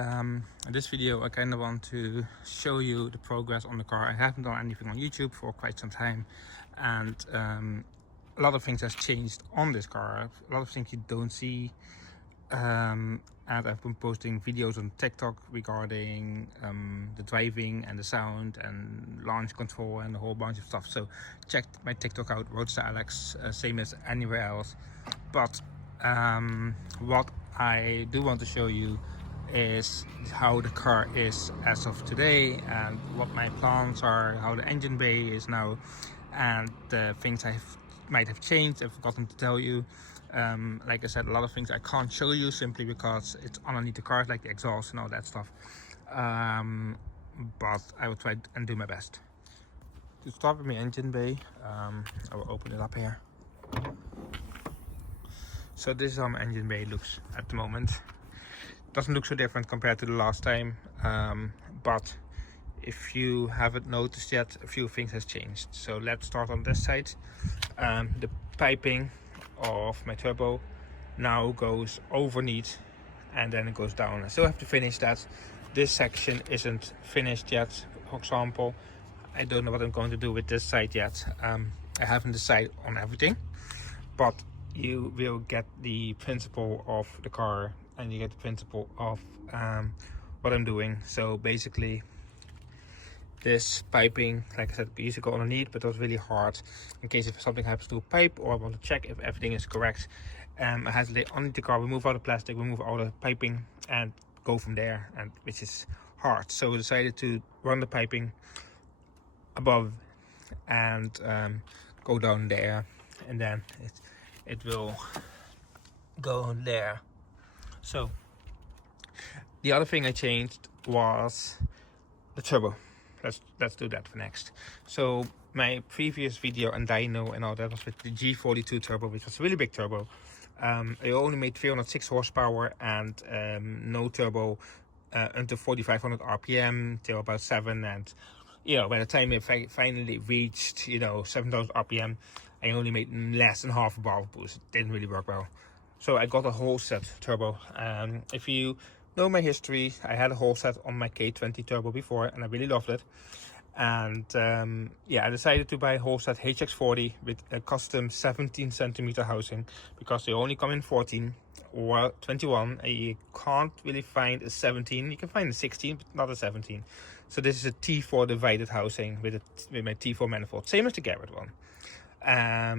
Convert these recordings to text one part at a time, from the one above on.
In this video I kind of want to show you the progress on the car. I haven't done anything on YouTube for quite some time, and a lot of things has changed on this car. A lot of things you don't see, and I've been posting videos on TikTok regarding the driving and the sound and launch control and a whole bunch of stuff. So check my TikTok out, Roadster Alex, same as anywhere else. But what I do want to show you is how the car is as of today, and what my plans are, how the engine bay is now, and the things I might have changed. I've forgotten to tell you. Like I said, a lot of things I can't show you simply because it's underneath the car, like the exhaust and all that stuff. But I will try and do my best. To start with my engine bay, I will open it up here. So this is how my engine bay looks at the moment. Doesn't look so different compared to the last time, but if you haven't noticed yet, a few things has changed. So let's start on this side. The piping of my turbo now goes overneath and then it goes down. I still have to finish that. This section isn't finished yet. For example, I don't know what I'm going to do with this side yet. I haven't decided on everything, but you will get the principle of the car and you get the principle of what I'm doing. So basically, this piping, like I said, used to go underneath, but it was really hard in case if something happens to a pipe, or I want to check if everything is correct. I had to lay underneath the car, remove all the plastic, remove all the piping, and go from there, and which is hard. So I decided to run the piping above and go down there, and then it will go there. So the other thing I changed was the turbo. Let's do that for next. So my previous video and dyno and all that was with the G42 turbo, which was a really big turbo. I only made 306 horsepower and no turbo until 4,500 RPM till about 7, and by the time I finally reached 7,000 RPM, I only made less than half a bar of boost. It didn't really work well. So I got a whole set turbo. If you know my history, I had a whole set on my K20 turbo before and I really loved it. And I decided to buy a whole set HX40 with a custom 17 centimeter housing, because they only come in 14 or 21. You can't really find a 17. You can find a 16, but not a 17. So this is a T4 divided housing with my T4 manifold, same as the Garrett one.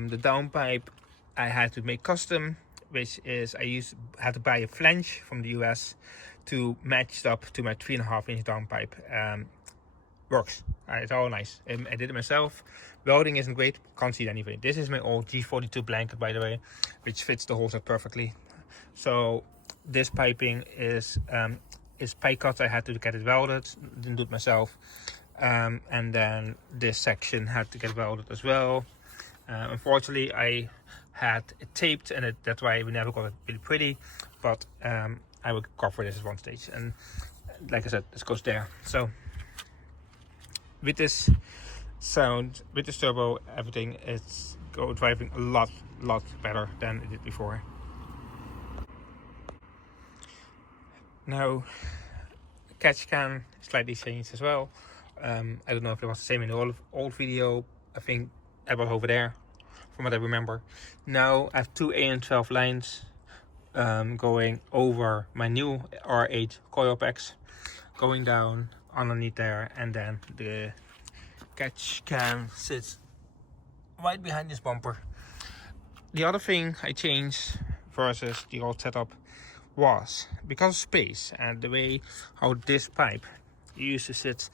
The downpipe I had to make custom, which is had to buy a flange from the US to match up to my 3.5 inch downpipe. Works. It's all nice. I did it myself. Welding isn't great, can't see anything. This is my old G42 blanket, by the way, which fits the whole set perfectly. So this piping is pipe cut. I had to get it welded, didn't do it myself. And then this section had to get welded as well. Unfortunately, I had it taped, and that's why we never got it really pretty, but I will cover this at one stage, and like I said, this goes there. So with this sound, with this turbo, everything is driving a lot better than it did before. Now catch can slightly changed as well. I don't know if it was the same in the old video. I think I was over there from what I remember. Now I have two AN12 lines going over my new R8 coil packs, going down underneath there, and then the catch can sits right behind this bumper. The other thing I changed versus the old setup was, because of space and the way how this pipe used to sit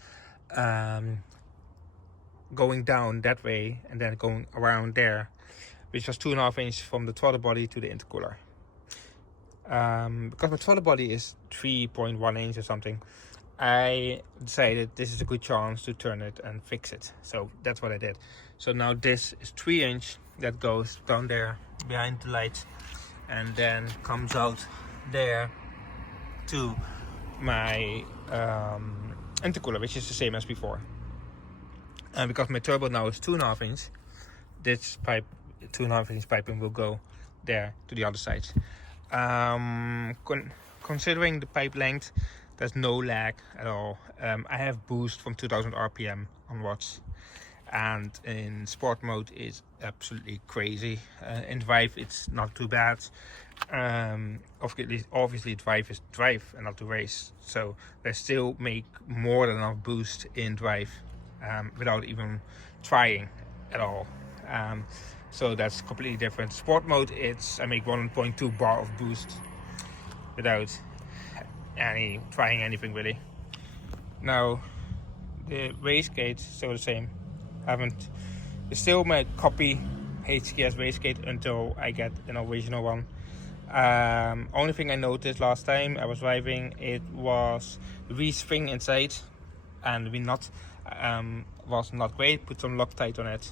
going down that way and then going around there, which was 2.5 inches from the throttle body to the intercooler. Because my throttle body is 3.1 inches or something, I decided this is a good chance to turn it and fix it. So that's what I did. So now this is 3 inch that goes down there behind the light and then comes out there to my intercooler, which is the same as before. And because my turbo now is 2.5 inch, this pipe, 2.5 inch piping, will go there to the other side. Considering the pipe length, There's no lag at all. I have boost from 2000 RPM onwards, and in sport mode it's absolutely crazy. In drive it's not too bad. Obviously drive is drive and not to race, so they still make more than enough boost in drive without even trying at all. So that's completely different. Sport mode, I make 1.2 bar of boost without trying anything really. Now the wastegate, still the same. It's still my copy HTS wastegate until I get an original one. Only thing I noticed last time I was driving, it was the V-spring inside, and the nut was not great. Put some Loctite on it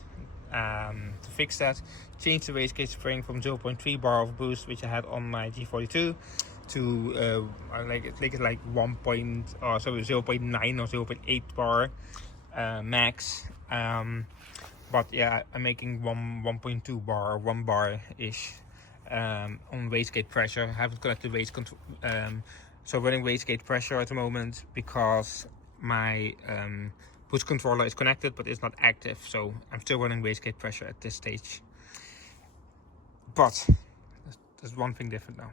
to fix that. Changed the wastegate spring from 0.3 bar of boost, which I had on my G42, to like 0.9 or 0.8 bar max. But yeah, I'm making 1.2 bar or 1 bar ish on wastegate pressure. I haven't connected waste control, so running wastegate pressure at the moment because my push controller is connected but it's not active, so I'm still running wastegate pressure at this stage. But there's one thing different now.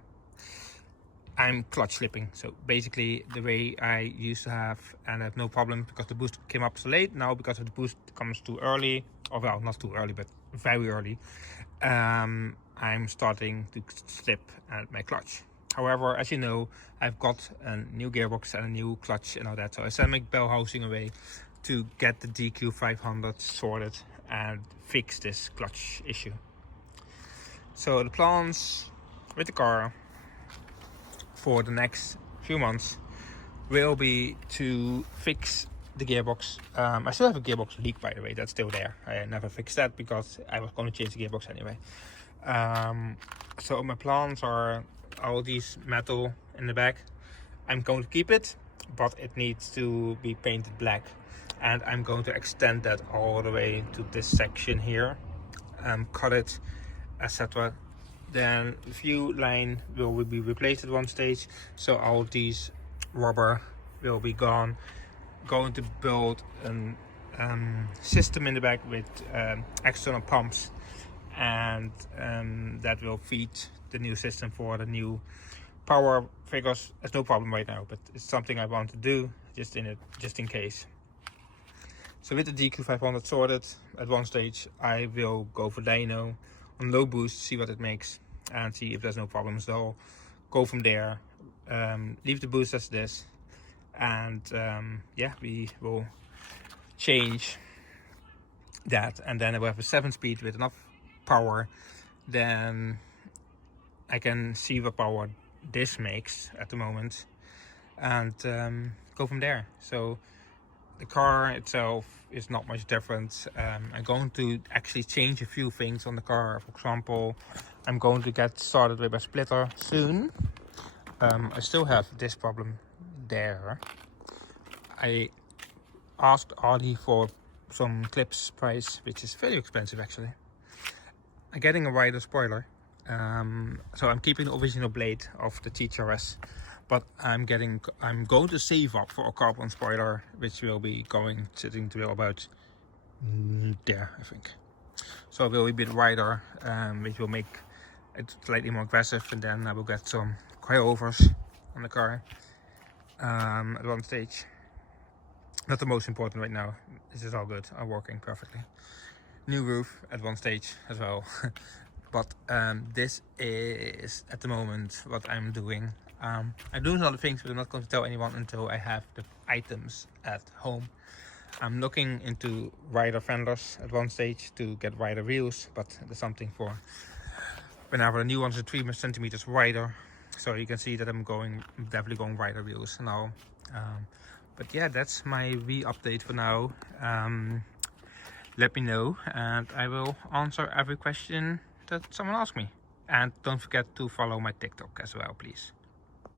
I'm clutch slipping. So basically the way I used to have, and I have no problem because the boost came up so late. Now because of the boost comes too early, or well, not too early but very early, I'm starting to slip at my clutch. However, as you know, I've got a new gearbox and a new clutch and all that, so I sent my bell housing away to get the DQ500 sorted and fix this clutch issue. So the plans with the car for the next few months will be to fix the gearbox. I still have a gearbox leak, by the way, that's still there. I never fixed that because I was going to change the gearbox anyway. So my plans are all these metal in the back. I'm going to keep it, but it needs to be painted black, and I'm going to extend that all the way to this section here, cut it, etc. Then the fuel line will be replaced at one stage, so all these rubber will be gone. Going to build a system in the back with external pumps, and that will feed the new system for the new power figures. It's no problem right now, but it's something I want to do just in case. So with the DQ500 sorted at one stage, I will go for dyno on low boost, see what it makes, and see if there's no problems at all. Go from there, leave the boost as this, and yeah, we will change that, and then I will have a 7-speed with enough power. Then I can see what power this makes at the moment, and go from there. So the car itself is not much different. I'm going to actually change a few things on the car. For example, I'm going to get started with a splitter soon. I still have this problem there. I asked Audi for some clips price, which is very expensive actually. I'm getting a wider spoiler, so I'm keeping the original blade of the TTRS, but I'm going to save up for a carbon spoiler, which will be sitting to about there, I think. So it will be a bit wider, which will make it slightly more aggressive, and then I will get some coilovers on the car at one stage. Not the most important right now. This is all good, all working perfectly. New roof at one stage as well. But this is at the moment what I'm doing. I'm doing other things, but I'm not going to tell anyone until I have the items at home. I'm looking into wider fenders at one stage to get wider wheels, but there's something for whenever the new ones are 3 centimeters wider. So you can see that I'm definitely going wider wheels now. But yeah, that's my update for now. Let me know, and I will answer every question that someone asks me. And don't forget to follow my TikTok as well, please.